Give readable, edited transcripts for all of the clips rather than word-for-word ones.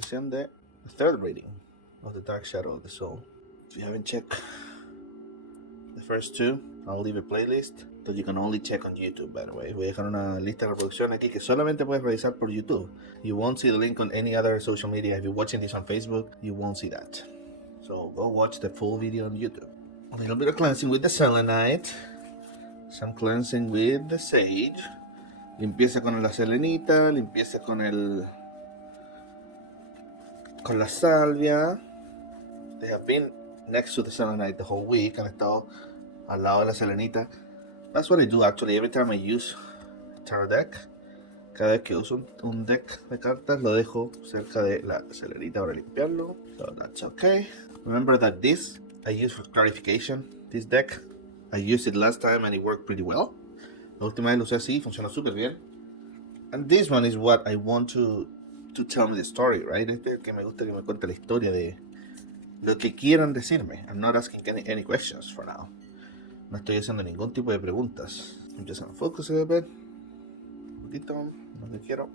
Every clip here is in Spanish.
sesión de the third reading of The Dark Shadow of the Soul. If you haven't checked the first two, I'll leave a playlist that you can only check on YouTube, by the way. Voy a dejar una lista de reproducción aquí que solamente puedes revisar por YouTube. You won't see the link on any other social media. If you're watching this on Facebook, you won't see that. So go watch the full video on YouTube. A little bit of cleansing with the selenite. Some cleansing with the sage. Limpieza con la selenita, limpieza con la salvia. They have been next to the selenite the whole week. Han estado al lado de la selenita. That's what I do actually every time I use a tarot deck. Cada vez que uso un deck de cartas lo dejo cerca de la selenita para limpiarlo. So that's okay. Remember that this I use for clarification. This deck I used it last time and it worked pretty well. La última vez lo usé así, funcionó súper bien. And this one is what I want to tell me the story, right? Este es el que me gusta que me cuente la historia de lo que quieran decirme. I'm not asking any questions for now. No estoy haciendo ningún tipo de preguntas. I'm just gonna focus a little bit. Un poquito, lo que quiero.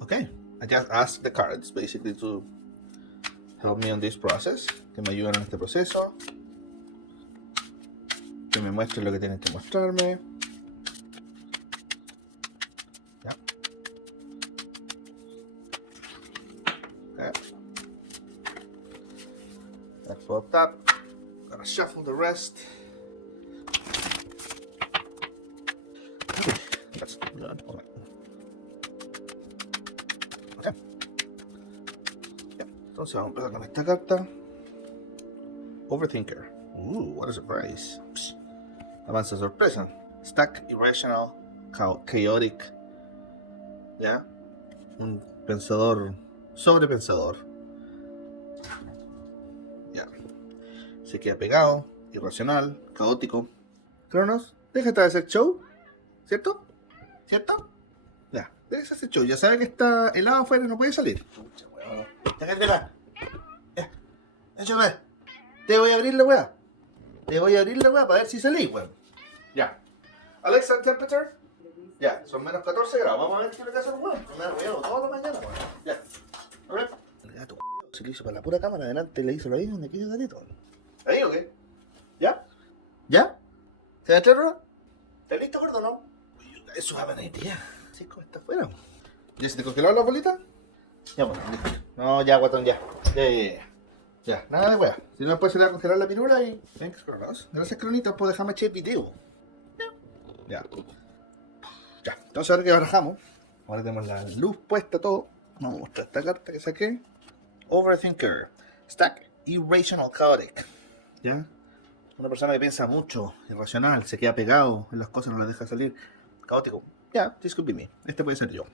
Okay, I just asked the cards basically to help me on this process, que me ayuden en este proceso, que me muestren lo que tienen que mostrarme. Yeah. Okay. That's popped up. Gotta shuffle the rest. Okay. That's good. Okay. Entonces vamos a empezar con esta carta. Overthinker. What a surprise. Psst. Avanza sorpresa. Stuck, irrational, chaotic. ¿Ya? Un pensador, sobrepensador. Ya. Se queda pegado, irracional, caótico. Cronos, déjate de hacer show. ¿Cierto? ¿Cierto? Ya, déjate de hacer show. Ya sabe que está helado afuera y no puede salir. Déjatela. Ya. Échame. Te voy a abrir la weá. Te voy a abrir la weá para ver si salís, weón. Ya. Alexa, temperature. Ya, son menos 14 grados. Vamos a ver qué le pasa al weón. Me ha arreglado toda la mañana, weón. Ya. A ver. El gato, se lo hizo para la pura cámara. Adelante le hizo lo mismo donde quiere el gatito. ¿Ahí o qué? ¿Ya? ¿Ya? ¿Se da claro? ¿Estás listo, gordo, no? Eso va a venir, tía. Así como está afuera. ¿Ya se te congelaron las bolitas? Ya, bueno, listo. No, ya, guatón, ya. Ya, nada de wea. Si no, después se le va a congelar la pirula y... Thanks, Cronos. Gracias, Cronitas, por dejarme echar video. Ya. Entonces ahora que barajamos, ahora tenemos la luz puesta, todo. Vamos a mostrar esta carta que saqué. Overthinker. Stuck, irrational, chaotic. ¿Ya? Una persona que piensa mucho, irracional, se queda pegado en las cosas, no las deja salir. Caótico. Yeah, this could be me. Este puede ser yo.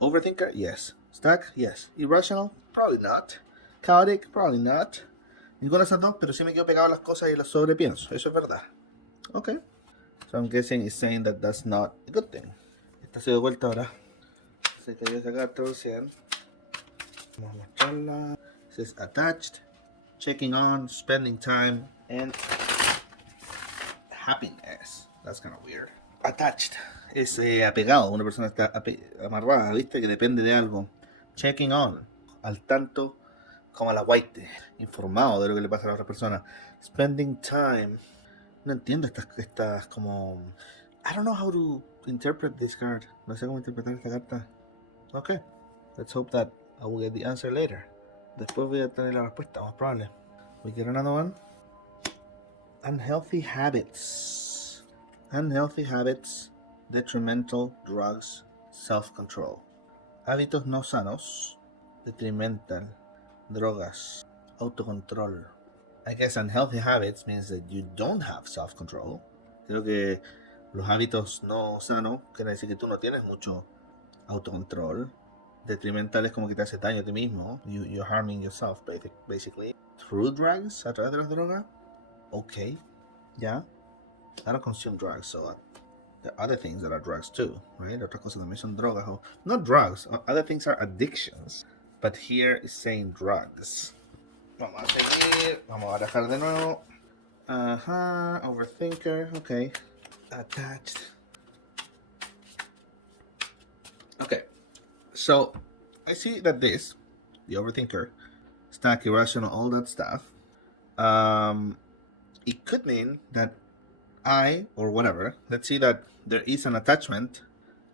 Overthinker, yes. Stuck, yes. Irrational, probably not. Chaotic, probably not. Ninguna de esas dos, pero sí me quedo pegado a las cosas y las sobrepienso. Eso es verdad. Okay. So I'm guessing it's saying that that's not a good thing. Esta se dio vuelta ahora. Se cayó esa carta recién. Vamos a mostrarla. It says attached, checking on, spending time, and happiness. That's kind of weird. Attached es apegado. Una persona está amarrada, ¿viste? Que depende de algo. Checking on, al tanto como a la white, informado de lo que le pasa a la otra persona. Spending time. No entiendo estas como... I don't know how to interpret this card. No sé cómo interpretar esta carta. Okay. Let's hope that I will get the answer later. Después voy a tener la respuesta, más probable. We get another one. Unhealthy habits. Unhealthy habits. Detrimental drugs. Self-control. Hábitos no sanos. Detrimental. Drogas. Autocontrol. I guess unhealthy habits means that you don't have self-control. Creo que los hábitos no sanos quiere decir que tú no tienes mucho autocontrol. Detrimental es como que te hace daño a ti mismo. You're harming yourself, basically. Through drugs, a través de las drogas. Okay, yeah. I don't consume drugs, so there are other things that are drugs too, right? Otras cosas también son drogas. Not drugs, other things are addictions. But here it's saying drugs. Vamos a seguir, vamos a barajar de nuevo. Overthinker, ok. attached. Okay, so I see that this, the overthinker, stuck, irrational, all that stuff, it could mean that I, or whatever, let's see that there is an attachment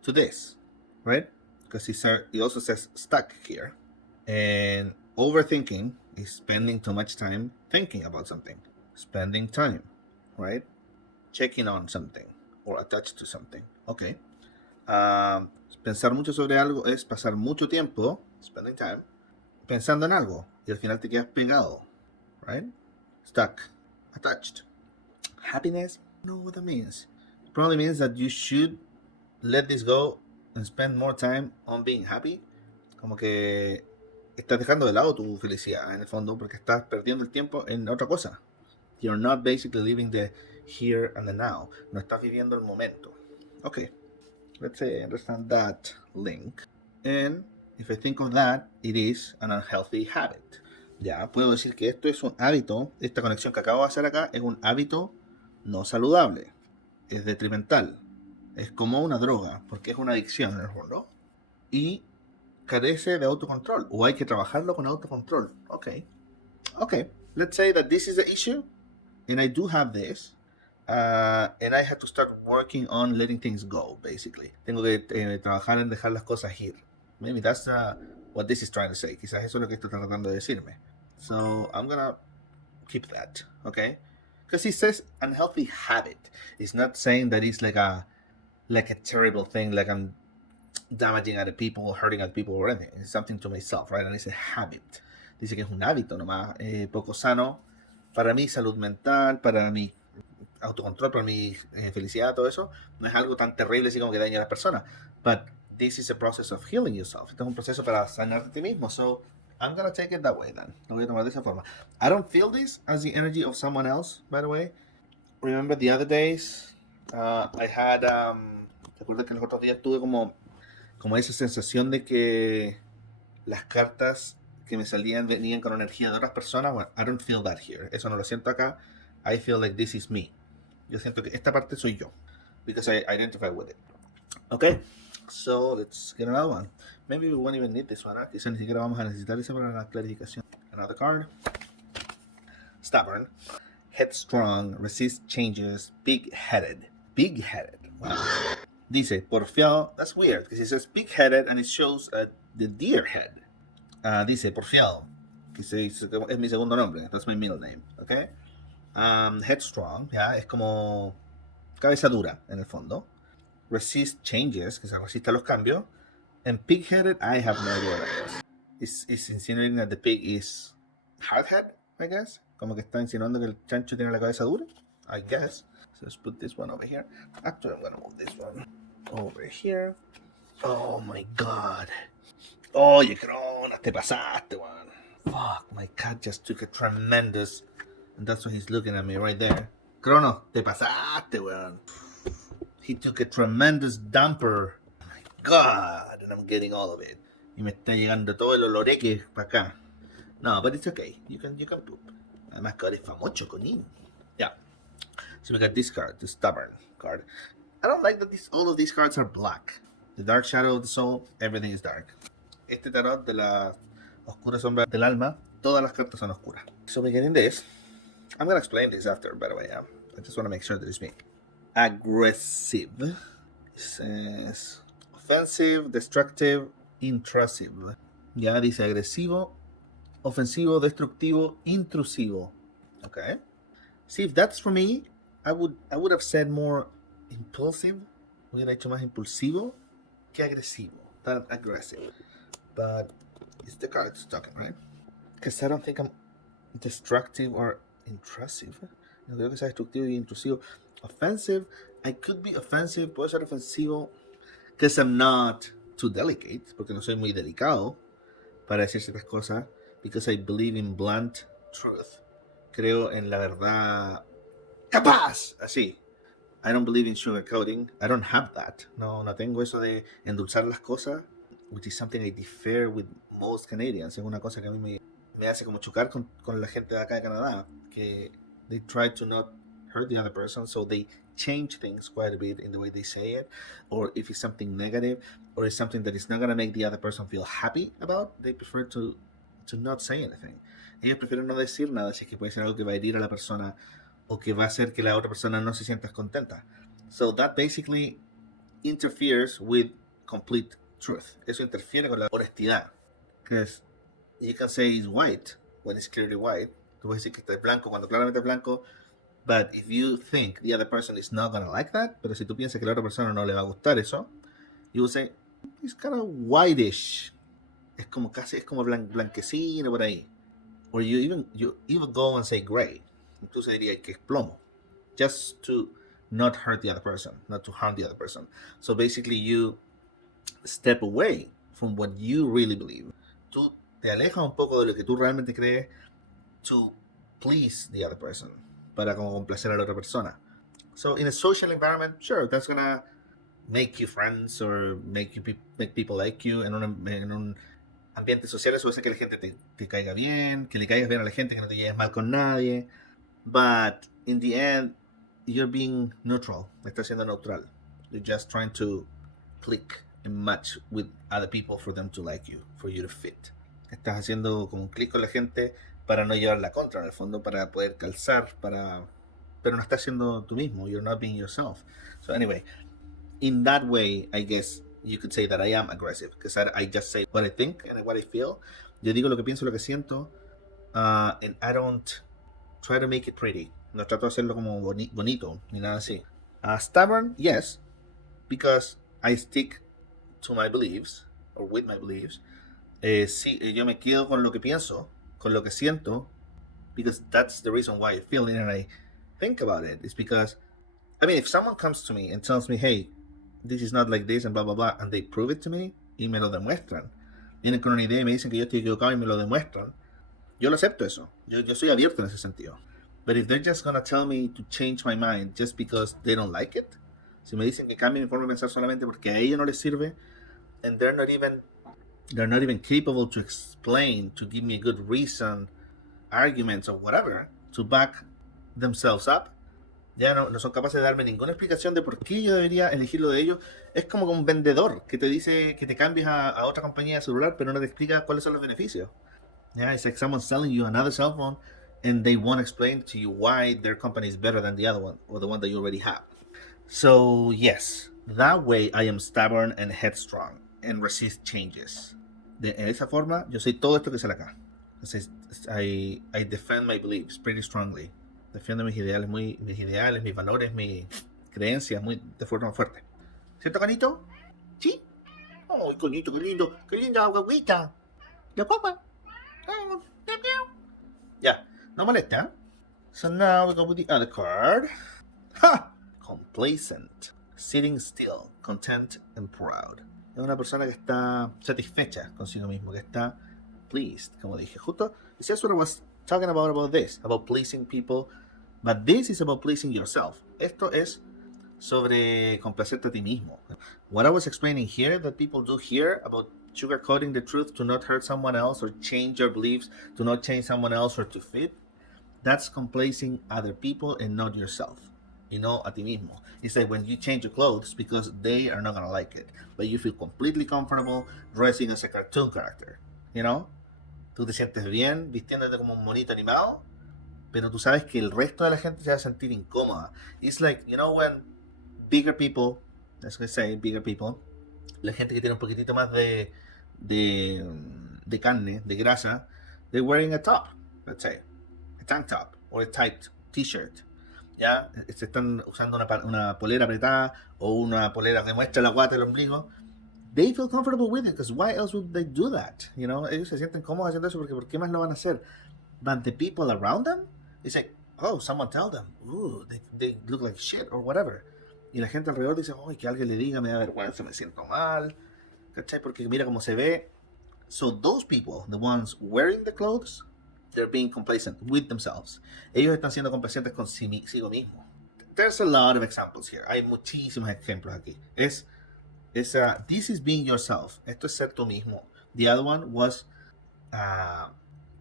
to this, right? Because he also says stuck here. And overthinking is spending too much time thinking about something, spending time, right? Checking on something or attached to something. Okay. Pensar mucho sobre algo es pasar mucho tiempo, spending time, pensando en algo y al final te quedas pegado, right? Stuck, attached. Happiness, I don't know what that means. It probably means that you should let this go and spend more time on being happy. Como que estás dejando de lado tu felicidad en el fondo porque estás perdiendo el tiempo en otra cosa. You're not basically living the here and the now. No estás viviendo el momento. Okay, let's say I understand that link. And if I think of that, it is an unhealthy habit. Ya, puedo decir que esto es un hábito, esta conexión que acabo de hacer acá es un hábito no saludable. Es detrimental. Es como una droga, porque es una adicción en el fondo. Y carece de autocontrol, o hay que trabajarlo con autocontrol. Okay. Let's say that this is the issue, and I do have this, and I have to start working on letting things go, basically. Tengo que trabajar en dejar las cosas ir. Maybe that's what this is trying to say. Quizás eso es lo que está tratando de decirme. So I'm gonna keep that, okay? Because he says unhealthy habit. It's not saying that it's like a terrible thing, like I'm damaging other people, hurting other people or anything. It's something to myself, right? And it's a habit. Dice que es un hábito nomás, poco sano para mi salud mental, para mi autocontrol, para mi felicidad, todo eso. No es algo tan terrible así como que daña a las personas. But this is a process of healing yourself. Esto es un proceso para sanarte a ti mismo. So I'm gonna take it that way then. Lo voy a tomar de esa forma. I don't feel this as the energy of someone else, by the way. Remember the other days, I had, ¿te acuerdas que los otros días tuve como esa sensación de que las cartas que me salían venían con energía de otras personas? Well, I don't feel that here. Eso no lo siento acá. I feel like this is me. Yo siento que esta parte soy yo. Because I identify with it. Okay, so let's get another one. Maybe we won't even need this one. Quizá ni siquiera vamos a necesitar eso para la clarificación. Another card. Stubborn. Headstrong. Resist changes. Big-headed. Big-headed. Wow. Dice, porfiado. That's weird, because it says big-headed and it shows the deer head. Dice, porfiado. Dice, es mi segundo nombre. That's my middle name. Okay. Headstrong. Ya, es como cabeza dura, en el fondo. Resist changes, que se resiste a los cambios. And pig-headed, I have no idea what that is. It's insinuating that the pig is hard-head, I guess. Como que está insinuando que el chancho tiene la cabeza dura, I guess. So let's put this one over here. Actually, I'm going to move this one over here. Oh my god. Oye, Cronas, te pasaste, man. Fuck, my cat just took a tremendous... And that's why he's looking at me right there. Cronos, te pasaste, weón. He took a tremendous dumper. Oh my god, and I'm getting all of it. Y me está llegando todo el oloreque para acá. No, but it's okay. You can poop. Además que ahora es famoso, conín. Yeah. So we got this card, the Stubborn card. I don't like that all of these cards are black. The Dark Shadow of the Soul, everything is dark. Este tarot de la Oscura Sombra del Alma, todas las cartas son oscuras. So we get in this. I'm going to explain this after, by the way. I just want to make sure that it's me. Aggressive. It says offensive, destructive, intrusive. Ya dice agresivo, ofensivo, destructivo, intrusivo. Okay. See, if that's for me, I would have said more impulsive. Hubiera hecho más impulsivo que agresivo. Than aggressive. But it's the cards talking, right? Because I don't think I'm destructive or intrusive. No creo que sea destructivo y intrusivo. Offensive, I could be offensive, puedo ser ofensivo, because I'm not too delicate, porque no soy muy delicado para decir ciertas cosas, because I believe in blunt truth. Creo en la verdad capaz, así. I don't believe in sugarcoating. I don't have that. No tengo eso de endulzar las cosas, which is something I differ with most Canadians. Es una cosa que a mí me hace como chocar con la gente de acá de Canadá, que they try to not hurt the other person, so they change things quite a bit in the way they say it, or if it's something negative, or it's something that is not going to make the other person feel happy about, they prefer to not say anything. Ellos prefieren no decir nada si es que puede ser algo que va a herir a la persona o que va a hacer que la otra persona no se sienta contenta. So that basically interferes with complete truth. Eso interfiere con la honestidad. Because you can say it's white when it's clearly white. Tú puedes decir que está blanco cuando claramente es blanco. But if you think the other person is not going to like that, pero si tú piensas que la otra persona no le va a gustar eso, you will say, it's kind of whitish. Es como casi, es como blanquecino por ahí. Or you even go and say gray. Incluso diría que es plomo. Just to not hurt the other person, not to harm the other person. So basically you step away from what you really believe. Tú te alejas un poco de lo que tú realmente crees to please the other person, para como complacer a la otra persona. So in a social environment, sure, that's gonna make you friends or make people like you. En un ambiente social eso hace que la gente te caiga bien, que le caigas bien a la gente, que no te lleves mal con nadie. But in the end, you're being neutral. Estás siendo neutral. You're just trying to click and match with other people for them to like you, for you to fit. Estás haciendo como un clic con la gente para no llevar la contra, en el fondo, para poder calzar, pero no estás siendo tú mismo. You're not being yourself. So anyway, in that way, I guess you could say that I am aggressive, because I just say what I think and what I feel. Yo digo lo que pienso, lo que siento, and I don't try to make it pretty. No trato de hacerlo como bonito, ni nada así. Stubborn, yes, because I stick to my beliefs, or with my beliefs. Sí, yo me quedo con lo que pienso, con lo que siento, because that's the reason why I feel it and I think about it. It's because, I mean, if someone comes to me and tells me, hey, this is not like this and blah, blah, blah, and they prove it to me, y me lo demuestran, vienen con una idea y me dicen que yo estoy equivocado y me lo demuestran, yo lo acepto eso. Yo soy abierto en ese sentido. But if they're just gonna tell me to change my mind just because they don't like it, si me dicen que cambie mi forma de pensar solamente porque a ellos no les sirve, and they're not even capable to explain, to give me a good reason, arguments or whatever, to back themselves up, ya no son capaces de darme ninguna explicación de por qué yo debería elegirlo de ellos. Es como un vendedor que te dice que te cambies a otra compañía de celular, pero no te explica cuáles son los beneficios. Yeah, it's like someone selling you another cell phone and they won't explain to you why their company is better than the other one or the one that you already have. So yes, that way I am stubborn and headstrong and resist changes. De esa forma, yo soy todo esto que sale acá. I defend my beliefs pretty strongly. Defiendo mis ideales, mis valores, mis creencias de forma fuerte. ¿Cierto, Canito? ¿Sí? Oh, Canito, qué linda guaguita. La guagua. Oh, yeah, no molesta. So now we go with the other card. Ha! Complacent. Sitting still, content and proud. Es una persona que está satisfecha consigo mismo, que está pleased, como dije. Justo, that's what I was talking about this, about pleasing people. But this is about pleasing yourself. Esto es sobre complacerte a ti mismo. What I was explaining here, that people do here, about sugarcoating the truth to not hurt someone else or change your beliefs to not change someone else or to fit, that's complacing other people and not yourself. You know, a ti mismo. It's like when you change your clothes because they are not going to like it, but you feel completely comfortable dressing as a cartoon character. You know? Tú te sientes bien vistiéndote como un monito animado, pero tú sabes que el resto de la gente se va a sentir incómoda. It's like, you know, when bigger people, let's say bigger people, la gente que tiene un poquitito más de carne, de grasa, they're wearing a top, let's say, a tank top or a tight t-shirt. Ya, se están usando una polera apretada o una polera que muestra la guata del ombligo. They feel comfortable with it, because why else would they do that? You know, ellos se sienten cómodos haciendo eso porque ¿por qué más lo van a hacer? But the people around them, it's like, oh, someone tell them, ooh, they look like shit or whatever. Y la gente alrededor dice, oh, que alguien le diga, me da vergüenza, me siento mal, ¿cachai? Porque mira cómo se ve. So those people, the ones wearing the clothes, they're being complacent with themselves. Ellos están siendo complacientes consigo mismos. There's a lot of examples here. Hay muchísimos ejemplos aquí. This is being yourself. Esto es ser tú mismo. The other one was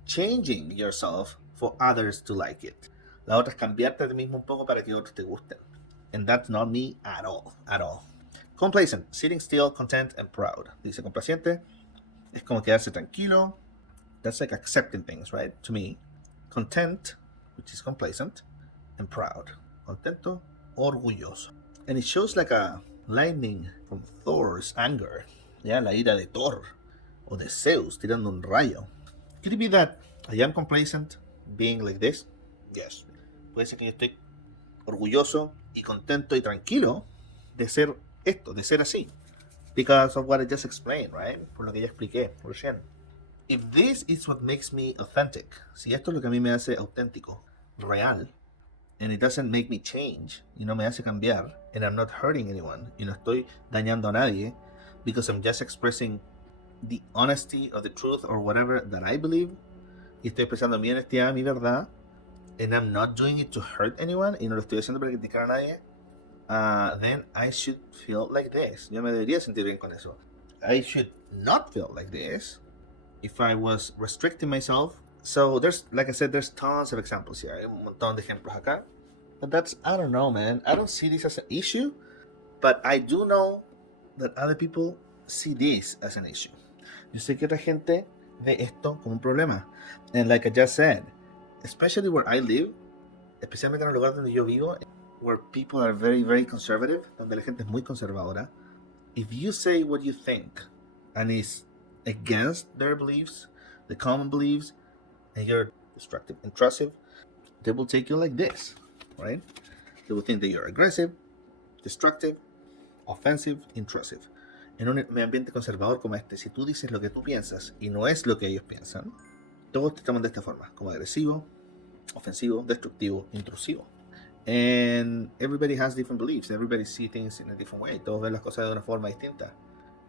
changing yourself for others to like it. La otra es cambiarte a ti mismo un poco para que otros te gusten. And that's not me at all, at all. Complacent, sitting still, content, and proud. Dice complaciente, es como quedarse tranquilo. That's like accepting things, right? To me. Content, which is complacent, and proud. Contento, orgulloso. And it shows like a lightning from Thor's anger. Yeah, la ira de Thor. O de Zeus tirando un rayo. Could it be that I am complacent being like this? Yes. Puede ser que yo estoy orgulloso y contento y tranquilo de ser esto, de ser así. Because of what I just explained, right? Por lo que ya expliqué recién. If this is what makes me authentic, si esto es lo que a mí me hace auténtico, real, and it doesn't make me change, y no me hace cambiar, and I'm not hurting anyone, y no estoy dañando a nadie, because I'm just expressing the honesty or the truth or whatever that I believe, y estoy expresando mi honestidad, mi verdad, and I'm not doing it to hurt anyone, y no lo estoy haciendo para criticar a nadie, then I should feel like this. Yo me debería sentir bien con eso. I should not feel like this if I was restricting myself. So there's, like I said, there's tons of examples here. Hay un montón de ejemplos acá. But that's, I don't know, man. I don't see this as an issue, but I do know that other people see this as an issue. Yo sé que otra gente ve esto como un problema. And like I just said, especially where I live, especialmente en el lugar donde yo vivo, where people are very, very conservative, donde la gente es muy conservadora, if you say what you think and it's against their beliefs, the common beliefs, and you're destructive, intrusive, they will take you like this, right? They will think that you're aggressive, destructive, offensive, intrusive. En un ambiente conservador como este, si tú dices lo que tú piensas y no es lo que ellos piensan, todos te toman de esta forma, como agresivo, ofensivo, destructivo, intrusivo. And everybody has different beliefs. Everybody sees things in a different way. Todos ven las cosas de una forma distinta.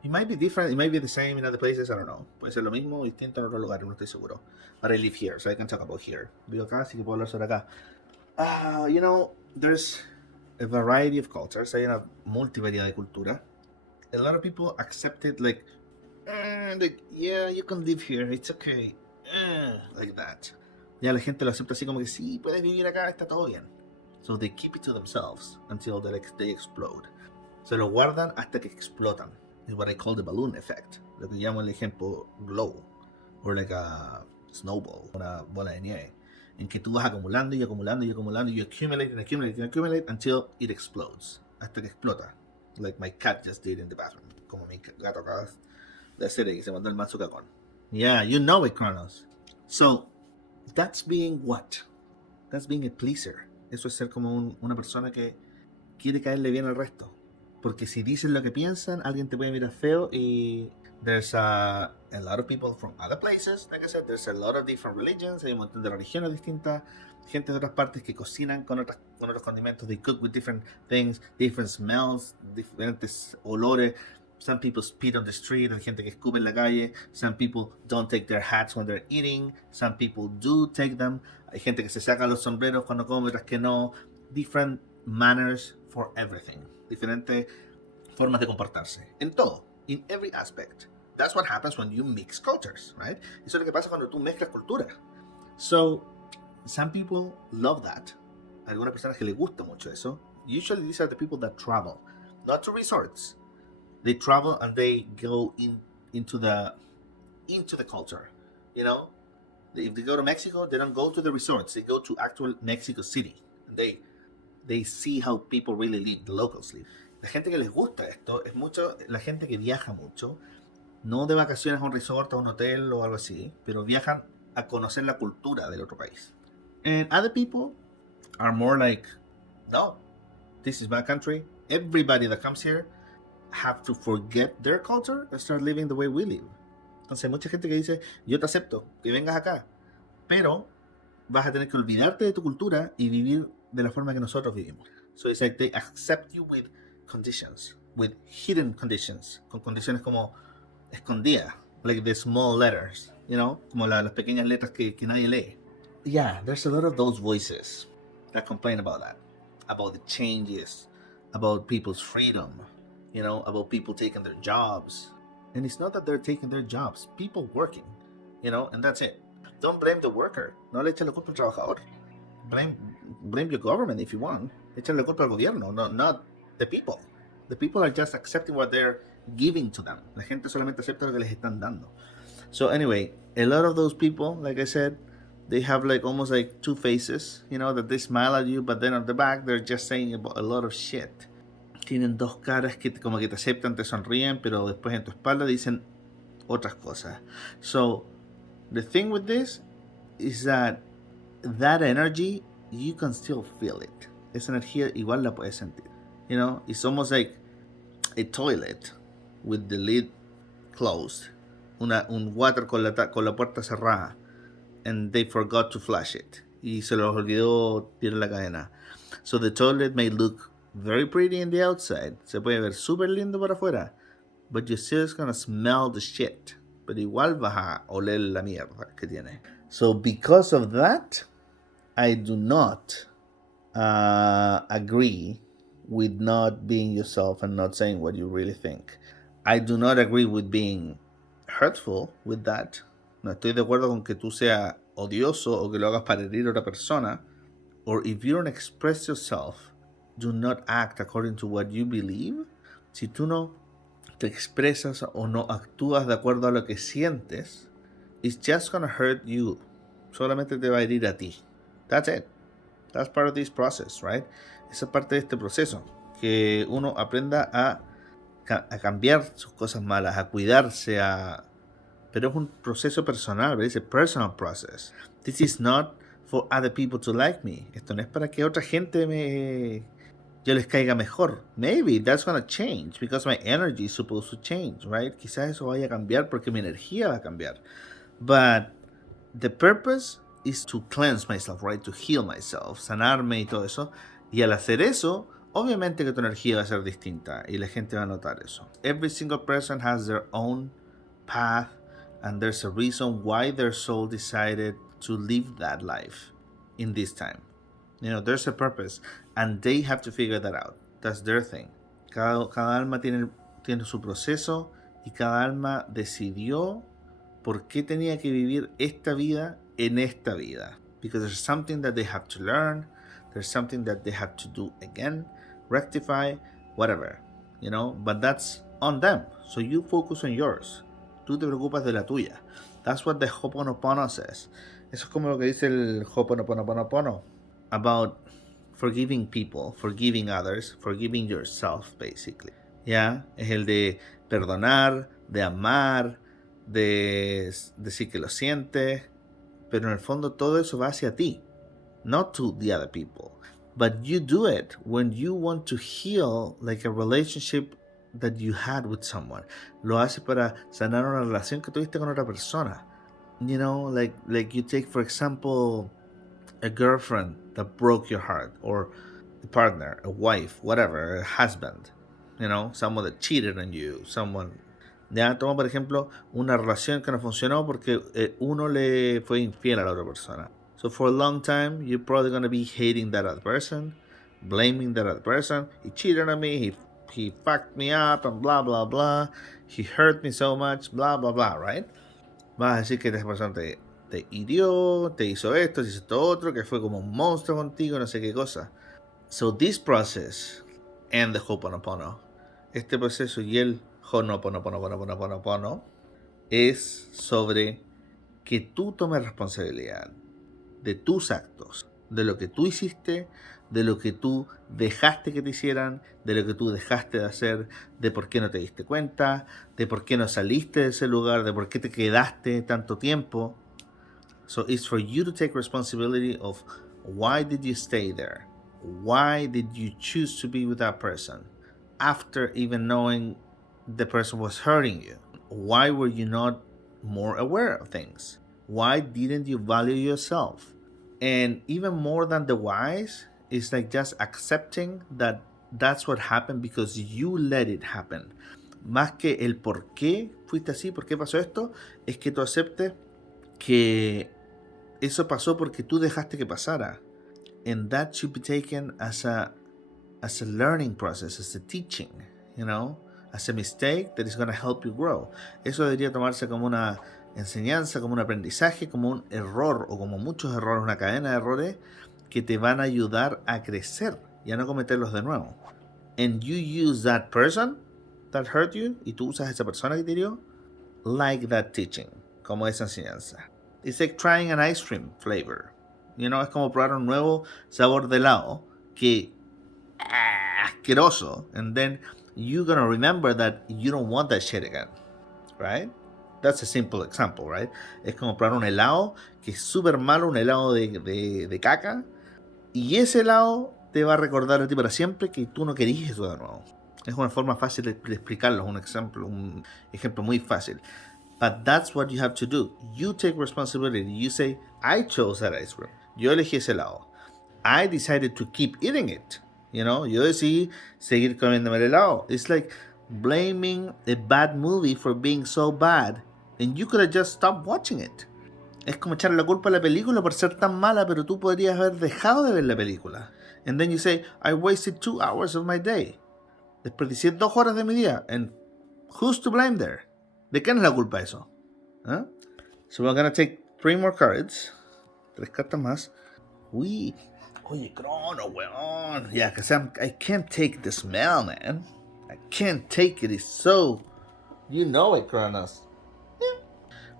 It might be different, it might be the same in other places, I don't know. Puede ser lo mismo o distinto en otros lugares, no estoy seguro. But I live here, so I can talk about here. Vivo acá, así que puedo hablar sobre acá. You know, there's a variety of cultures. Hay una multivariedad de cultura. A lot of people accept it like, yeah, you can live here, it's okay. Like that. Ya la gente lo acepta así como que sí, puedes vivir acá, está todo bien. So they keep it to themselves until they explode. Se lo guardan hasta que explotan. Is what I call the balloon effect. Lo que llamo el ejemplo glow. Or like a snowball. Una bola de nieve. En que tú vas acumulando y acumulando y acumulando. You accumulate and accumulate and accumulate until it explodes. Hasta que explota. Like my cat just did in the bathroom. Como mi gato acaba de hacer y se mandó el mazucacón. Yeah, you know it, Kronos. So, that's being what? That's being a pleaser. Eso es ser como una persona que quiere caerle bien al resto. Porque si dices lo que piensan, alguien te puede mirar feo y there's a lot of people from other places, like I said, there's a lot of different religions, hay un montón de religiones distintas, gente de otras partes que cocinan con otros condimentos, they cook with different things, different smells, diferentes olores. Some people spit on the street, hay gente que escupe en la calle, some people don't take their hats when they're eating, some people do take them, hay gente que se saca los sombreros cuando come, otras que no, different manners for everything. Diferentes formas de comportarse. En todo. In every aspect. That's what happens when you mix cultures, right? Eso es lo que pasa cuando tú mezclas cultura. So, some people love that. Algunas personas que les gusta mucho eso. Usually these are the people that travel. Not to resorts. They travel and they go into the culture. You know? If they go to Mexico, they don't go to the resorts. They go to actual Mexico City. And they see how people really live, the locals live. La gente que les gusta esto es mucho la gente que viaja mucho, no de vacaciones a un resort o a un hotel o algo así, pero viajan a conocer la cultura del otro país. And other people are more like, no, this is my country. Everybody that comes here have to forget their culture and start living the way we live. Entonces hay mucha gente que dice, yo te acepto, que vengas acá, pero vas a tener que olvidarte de tu cultura y vivir de la forma que nosotros vivimos. So it's like they accept you with conditions, with hidden conditions, con condiciones como escondidas, like the small letters, you know, como las pequeñas letras que nadie lee. Yeah, there's a lot of those voices that complain about that, about the changes, about people's freedom, you know, about people taking their jobs. And it's not that they're taking their jobs, people working, you know, and that's it. Don't blame the worker. No le echen la culpa al trabajador. Blame your government if you want. echarle culpa al gobierno, no, not the people. The people are just accepting what they're giving to them. La gente solamente acepta lo que les están dando. So anyway, a lot of those people, like I said, they have like almost like two faces, you know, that they smile at you, but then on the back they're just saying about a lot of shit. Tienen dos caras que como que te aceptan, te sonríen, pero después en tu espalda dicen otras cosas. So the thing with this is that energy, you can still feel it. Esa energía igual la puedes sentir. You know, it's almost like a toilet with the lid closed. Un water con la puerta cerrada. And they forgot to flush it. Y se los olvidó tirar la cadena. So the toilet may look very pretty in the outside. Se puede ver súper lindo para afuera. But you're still gonna smell the shit. Pero igual vas a oler la mierda que tiene. So because of that, I do not agree with not being yourself and not saying what you really think. I do not agree with being hurtful with that. No estoy de acuerdo con que tú seas odioso o que lo hagas para herir a otra persona. Or if you don't express yourself, do not act according to what you believe. Si tú no te expresas o no actúas de acuerdo a lo que sientes, it's just gonna hurt you. Solamente te va a herir a ti. That's it. That's part of this process, right? Esa es parte de este proceso. Que uno aprenda a cambiar sus cosas malas, a cuidarse, pero es un proceso personal, ¿ves? It's a personal process. This is not for other people to like me. Esto no es para que otra gente yo les caiga mejor. Maybe that's gonna change because my energy is supposed to change, right? Quizás eso vaya a cambiar porque mi energía va a cambiar. But the purpose is to cleanse myself, right? To heal myself, sanarme y todo eso. Y al hacer eso, obviamente que tu energía va a ser distinta y la gente va a notar eso. Every single person has their own path and there's a reason why their soul decided to live that life in this time. You know, there's a purpose and they have to figure that out. That's their thing. Cada alma tiene su proceso y cada alma decidió por qué tenía que vivir esta vida en esta vida. Because there's something that they have to learn. There's something that they have to do again, rectify, whatever, you know, but that's on them. So you focus on yours. Tú te preocupas de la tuya. That's what the Ho'oponopono says. Eso es como lo que dice el Ho'oponopono about forgiving people, forgiving others, forgiving yourself, basically. ¿Ya? Es el de perdonar, de amar, de decir que lo sientes, pero en el fondo todo eso va hacia ti. Not to the other people, but you do it when you want to heal like a relationship that you had with someone. Lo haces para sanar una relación que tuviste con otra persona. You know, like you take, for example, a girlfriend that broke your heart, or a partner, a wife, whatever, a husband. You know, someone that cheated on you, someone. Ya, toma por ejemplo una relación que no funcionó porque uno le fue infiel a la otra persona. So for a long time, you're probably going to be hating that other person, blaming that other person. He cheated on me, he fucked me up, and blah, blah, blah. He hurt me so much, blah, blah, blah, right? Vas a decir que esta persona te hirió, te hizo esto, te hizo esto otro, que fue como un monstruo contigo, no sé qué cosa. So this process and the Ho'oponopono, este proceso y el Ho'oponopono es sobre que tú tomes responsabilidad de tus actos, de lo que tú hiciste, de lo que tú dejaste que te hicieran, de lo que tú dejaste de hacer, de por qué no te diste cuenta, de por qué no saliste de ese lugar, de por qué te quedaste tanto tiempo. So it's for you to take responsibility of why did you stay there? Why did you choose to be with that person after even knowing the person was hurting you? Why were you not more aware of things? Why didn't you value yourself? And even more than the whys, it's like just accepting that that's what happened because you let it happen. Más que el por qué fuiste así, por qué pasó esto, es que tú aceptes que eso pasó porque tú dejaste que pasara. And that should be taken as a learning process, as a teaching, you know, as a mistake that is going to help you grow. Eso debería tomarse como una enseñanza, como un aprendizaje, como un error o como muchos errores, una cadena de errores que te van a ayudar a crecer. y a no cometerlos de nuevo. And you use that person that hurt you, y tú usas a esa persona que te hirió, like that teaching, como esa enseñanza. It's like trying an ice cream flavor. You know, es como probar un nuevo sabor de helado que asqueroso, and then you're gonna remember that you don't want that shit again, right? That's a simple example, right? Es como probar un helado que es súper malo, un helado de caca, y ese helado te va a recordar a ti para siempre que tú no querías eso de nuevo. Es una forma fácil de explicarlo, un ejemplo muy fácil. But that's what you have to do. You take responsibility. You say, I chose that ice cream. Yo elegí ese helado. I decided to keep eating it. You know, yo decidí seguir comiéndome el helado. It's like blaming a bad movie for being so bad, and you could have just stopped watching it. Es como echar la culpa a la película por ser tan mala, pero tú podrías haber dejado de ver la película. And then you say, I wasted 2 hours of my day. Desperdicié 2 horas de mi día. And who's to blame there? ¿De quién es la culpa eso? ¿Eh? So we're gonna take 3 more cards. 3 cartas más. Uy. Oye, Crono, weón. Yeah, because I can't take the smell, man. I can't take it. It's so... You know it, Kronos. Yeah.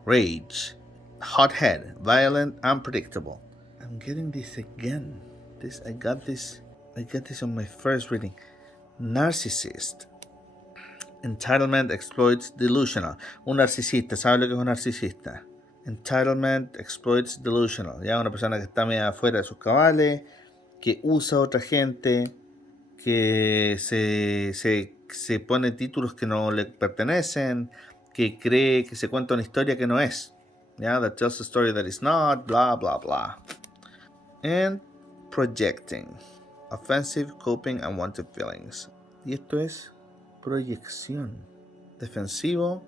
Rage. Hothead. Violent. Unpredictable. I'm getting this again. I got this on my first reading. Narcissist. Entitlement, exploits, delusional. Un narcisista, ¿sabe lo que es un narcisista? Entitlement, exploits, delusional. Ya una persona que está medio afuera de sus cabales, que usa a otra gente, que se pone títulos que no le pertenecen, que cree que se cuenta una historia que no es. Yeah, that tells a story that is not, blah, blah, blah. And projecting. Offensive, coping, unwanted feelings. Y esto es proyección. Defensivo,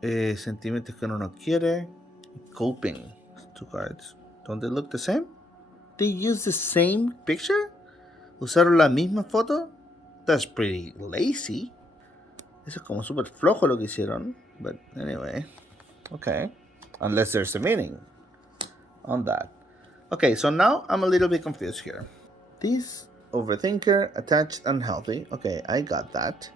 sentimientos que uno no quiere. Coping. 2 cards. Don't they look the same? They use the same picture? ¿Usaron la misma foto? That's pretty lazy. Eso es como súper flojo lo que hicieron. But anyway. Okay. Unless there's a meaning on that. Okay, so now I'm a little bit confused here. This overthinker, attached, unhealthy. Okay, I got that.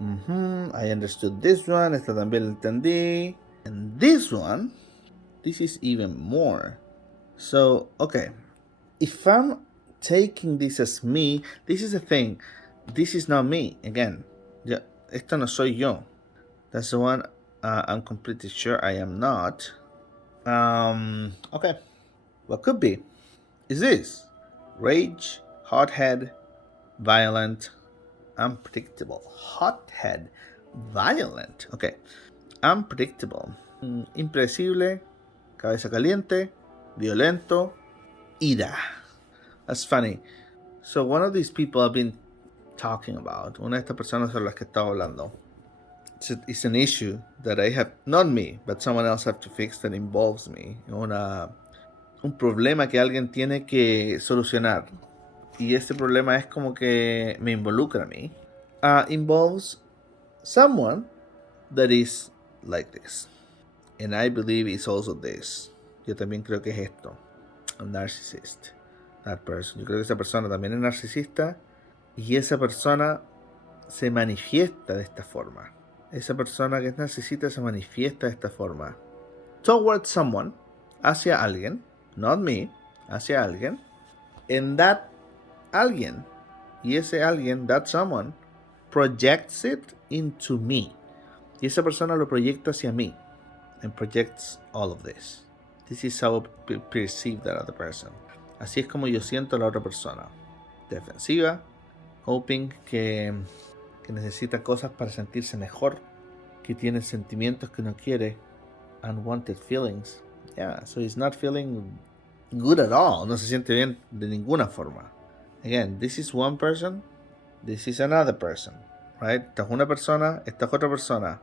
I understood this one. Esta también la entendí. And this one, this is even more. So, okay. If I'm taking this as me, this is the thing. This is not me. Again, esto no soy yo. That's the one I'm completely sure I am not. Okay. What could be? Is this rage, hothead, violent, unpredictable. Hothead, violent. Okay. Unpredictable. Impredecible, cabeza caliente, violento, ira. That's funny. So one of these people I've been talking about, una de estas personas son las que estaba hablando. It's an issue that I have, not me, but someone else have to fix that involves me. Un problema que alguien tiene que solucionar. Y ese problema es como que me involucra a mí. Involves someone that is like this. And I believe it's also this. Yo también creo que es esto. A narcissist. That person. Yo creo que esa persona también es narcisista. Y esa persona se manifiesta de esta forma. Esa persona que es narcisista se manifiesta de esta forma. Towards someone. Hacia alguien. Not me. Hacia alguien. And that alguien. Y ese alguien, that someone, projects it into me. Y esa persona lo proyecta hacia mí. And projects all of this. This is how I perceive that other person. Así es como yo siento a la otra persona. Defensiva. Hoping que necesita cosas para sentirse mejor. Que tiene sentimientos que no quiere. Unwanted feelings. Yeah, so he's not feeling good at all. No se siente bien de ninguna forma. Again, this is one person. This is another person. Right? Esta es una persona. Esta es otra persona.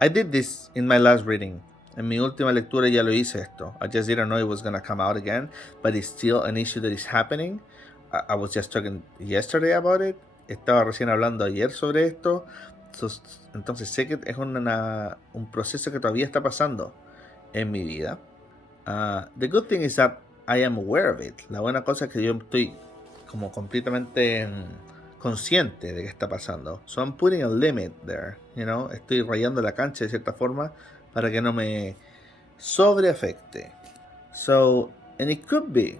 I did this in my last reading. En mi última lectura ya lo hice esto. I just didn't know it was going to come out again. But it's still an issue that is happening. I was just talking yesterday about it. Estaba recién hablando ayer sobre esto. Entonces sé que es un proceso que todavía está pasando en mi vida. The good thing is that I am aware of it. La buena cosa es que yo estoy como completamente consciente de qué está pasando. So I'm putting a limit there, you know. Estoy rayando la cancha de cierta forma para que no me sobreafecte. So, and it could be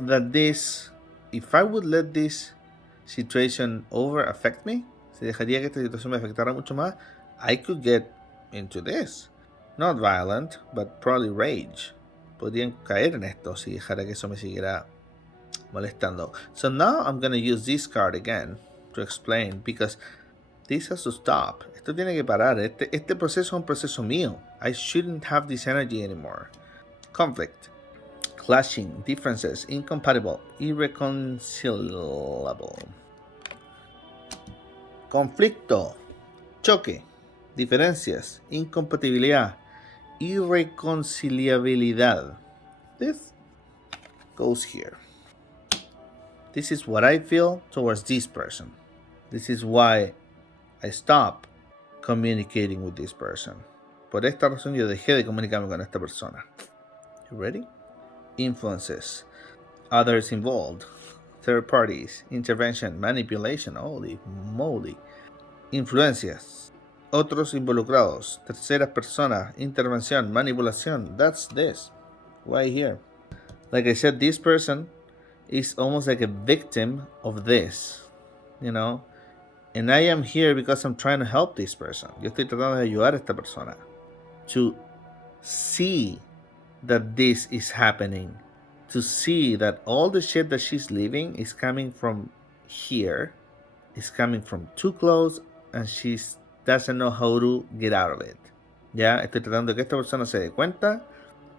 that this, if I would let this situation over affect me, si dejaría que esta situación me afectara mucho más, I could get into this. Not violent, but probably rage. Podrían caer en esto si dejara que eso me siguiera molestando. So now I'm going to use this card again to explain, because this has to stop. Esto tiene que parar. Este proceso es un proceso mío. I shouldn't have this energy anymore. Conflict, clashing, differences, incompatible, irreconcilable. Conflicto, choque, diferencias, incompatibilidad, irreconciliabilidad. This goes here. This is what I feel towards this person. This is why I stop communicating with this person. Por esta razón yo dejé de comunicarme con esta persona. You ready? Influences, others involved, third parties, intervention, manipulation, holy moly. Influencias, otros involucrados, terceras personas, intervención, manipulación. That's this, right here. Like I said, this person is almost like a victim of this, you know. And I am here because I'm trying to help this person. Yo estoy tratando de ayudar a esta persona to see that this is happening, to see that all the shit that she's living is coming from here, is coming from too close, and she doesn't know how to get out of it. Ya, estoy tratando de que esta persona se dé cuenta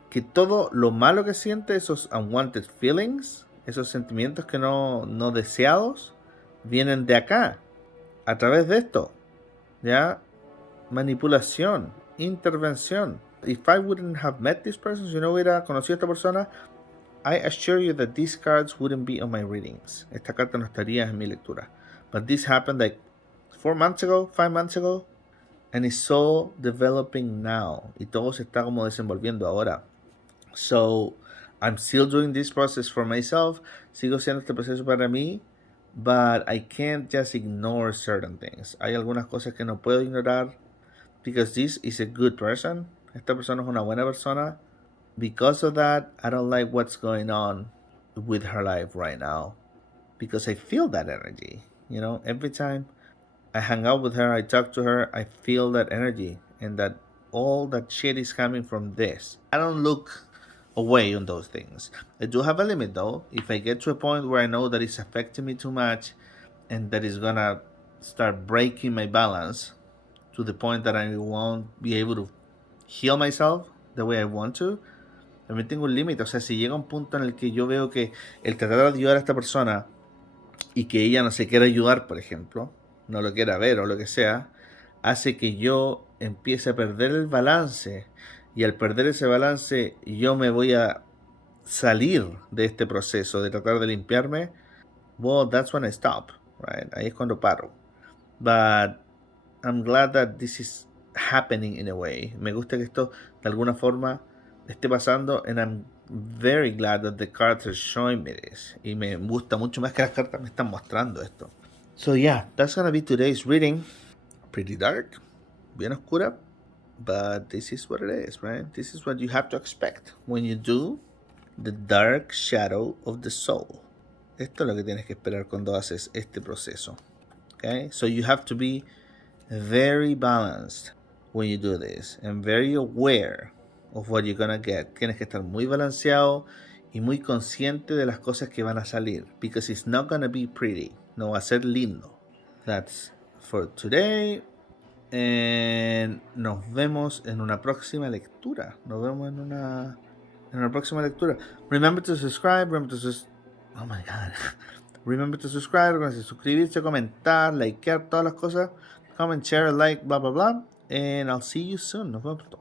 que todo lo malo que siente, esos unwanted feelings, esos sentimientos que no deseados, vienen de acá, a través de esto. Ya, manipulación, intervención. If I wouldn't have met this person, si no hubiera conocido a esta persona, I assure you that these cards wouldn't be on my readings. Esta carta no estaría en mi lectura. But this happened like 4 months ago, 5 months ago, and it's all developing now. Y todo se está como desenvolviendo ahora. So, I'm still doing this process for myself. Sigo haciendo este proceso para mí, but I can't just ignore certain things. Hay algunas cosas que no puedo ignorar, because this is a good person. Esta persona es una buena persona. Because of that, I don't like what's going on with her life right now, because I feel that energy. You know, every time I hang out with her, I talk to her, I feel that energy, and that all that shit is coming from this. I don't look away on those things. I do have a limit though. If I get to a point where I know that it's affecting me too much and that it's gonna start breaking my balance to the point that I won't be able to heal myself the way I want to, también tengo un límite. O sea, si llega un punto en el que yo veo que el tratar de ayudar a esta persona y que ella no se quiera ayudar, por ejemplo, no lo quiera ver o lo que sea, hace que yo empiece a perder el balance, y al perder ese balance yo me voy a salir de este proceso de tratar de limpiarme. Well, that's when I stop, right? Ahí es cuando paro. But I'm glad that this is happening in a way. Me gusta que esto de alguna forma esté pasando, and I'm very glad that the cards are showing me this. Y me gusta mucho más que las cartas me están mostrando esto. So yeah, that's gonna be today's reading. Pretty dark, bien oscura, but this is what it is, right? This is what you have to expect when you do the dark shadow of the soul. Esto es lo que tienes que esperar cuando haces este proceso. Okay? So you have to be very balanced when you do this, and very aware of what you're gonna get. Tienes que estar muy balanceado y muy consciente de las cosas que van a salir, because it's not gonna be pretty. No va a ser lindo. That's for today, and nos vemos en una próxima lectura. Nos vemos en una próxima lectura. Remember to subscribe. Oh my god. Remember to subscribe. Suscribirse, comentar, likear, todas las cosas. Comment, share, like, blah blah blah. And I'll see you soon. Nos vemos pronto.